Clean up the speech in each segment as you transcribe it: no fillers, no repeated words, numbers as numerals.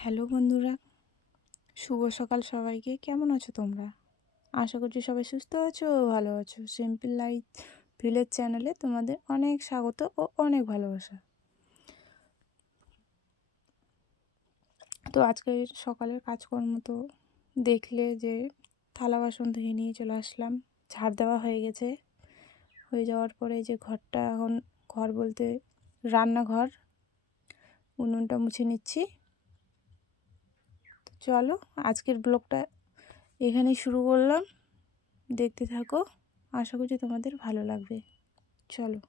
Hello বন্ধুরা, শুভ সকাল সবাইকে। কেমন আছো তোমরা? আশা করছি সবাই সুস্থ আছো ও ভালো আছো। সিম্পল লাইফ ভিলেজ চ্যানেলে তোমাদের অনেক স্বাগত ও অনেক ভালোবাসা। তো আজকে সকালের কাজকর্ম তো দেখলে যে থালা বাসন ধুয়ে নিয়ে চলে আসলাম। ঝাড় দেওয়া হয়ে গেছে। হয়ে যাওয়ার পরে যে ঘরটা, এখন ঘর বলতে রান্নাঘর, উনুনটা মুছে নিচ্ছি। চলো আজকের ব্লগটা এখানেই শুরু করলাম, দেখতে থাকো। আশা করছি তোমাদের ভালো লাগবে। চলো।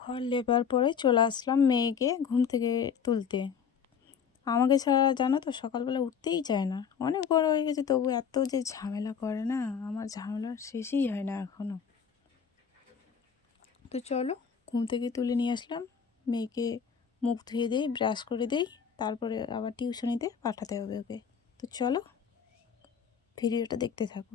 ঘর লেপার পরে চলে আসলাম মেয়েকে ঘুম থেকে তুলতে। আমাকে ছাড়া জানো তো সকালবেলা উঠতেই চায় না। অনেক বড় হয়ে গেছে, তবু এত যে ঝামেলা করে না, আমার ঝামেলার শেষই হয় না এখনও। তো চলো ঘুম থেকে তুলে নিয়ে আসলাম মেয়েকে। মুখ ধুয়ে দিই, ব্রাশ করে দিই, তারপরে আবার টিউশনিতে পাঠাতে হবে ওকে। তো চলো ভিডিওটা দেখতে থাকো।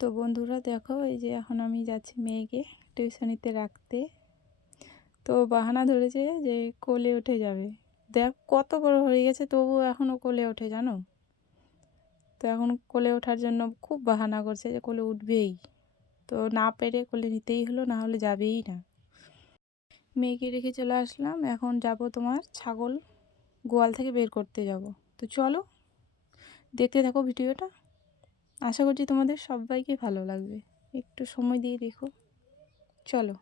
তো বন্ধুরা দেখো, এই যে এখন আমি যাচ্ছি মেয়েকে টিউশনিতে রাখতে। তো বাহানা ধরেছে যে কোলে উঠে যাবে। দেখ কত বড় হয়ে গেছে, তবুও এখনও কোলে ওঠে জানো। তো এখন কোলে ওঠার জন্য খুব বাহানা করছে যে কোলে উঠবেই। তো না পেরে কোলে নিতেই হলো, না হলে যাবেই না। মেয়েকে রেখে চলে আসলাম, এখন যাব তোমার ছাগল গোয়াল থেকে বের করতে যাব। তো চলো দেখতে থাকো ভিডিওটা, আশা করছি তোমাদের সবাইকে ভালো লাগবে। একটু সময় দিয়ে দেখো, চলো।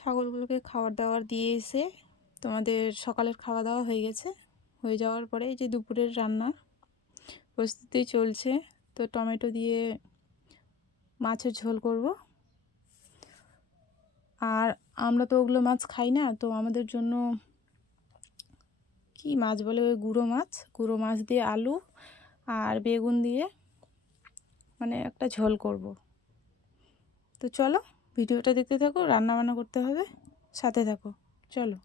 ছাগলগুলোকে খাবার দাবার দিয়ে এসে তোমাদের সকালের খাওয়া দাওয়া হয়ে গেছে। হয়ে যাওয়ার পরে এই যে দুপুরের রান্না প্রস্তুতি চলছে। তো টমেটো দিয়ে মাছের ঝোল করব। আর আমরা তো ওগুলো মাছ খাই না, তো আমাদের জন্য কি মাছ বলে, ওই গুঁড়ো মাছ দিয়ে আলু আর বেগুন দিয়ে মানে একটা ঝোল করব। তো চলো ভিডিওটা দেখতে থাকো, রান্না বান্না করতে হবে, সাথে থাকো, চলো।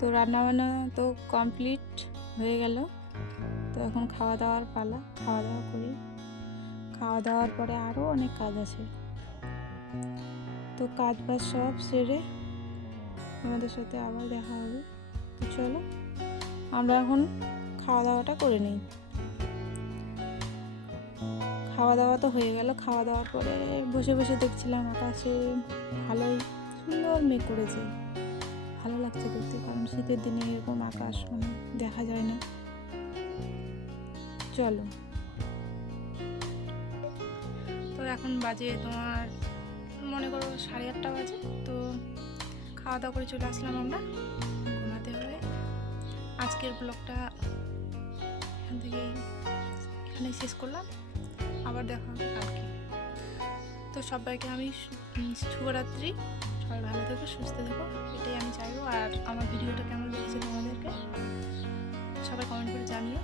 তো রান্নাবান্না তো কমপ্লিট হয়ে গেল। তো এখন খাওয়া দাওয়ার পালা, খাওয়া দাওয়া করি। খাওয়া দাওয়ার পরে আরও অনেক কাজ আছে, তো কাজ বাজ সব সেরে তোমাদের সাথে আবার দেখা হবে। তো চলো আমরা এখন খাওয়া দাওয়াটা করে নিই। খাওয়া দাওয়া তো হয়ে গেল। খাওয়া দাওয়ার পরে বসে বসে দেখছিলাম আকাশে ভালোই সুন্দর মেঘ করেছে, ভালো লাগছে দেখতে, কারণ শীতের দিনে এরকম আকাশ মানে দেখা যায় না। চলো, তো এখন বাজে তোমার মনে করো 8:30 বাজে। তো খাওয়া দাওয়া করে চলে আসলাম আমরা, ঘুমাতে হবে। আজকের ব্লগটা এখানেই শেষ করলাম, আবার দেখা হবে কালকে। তো সবাইকে আমি শুভরাত্রি, সবাই ভালো থেকো, সুস্থ থেকো, এটাই আমি চাইবো। আর আমার ভিডিওটা কেমন লেগেছে তোমাদেরকে সবাই কমেন্ট করে জানিও।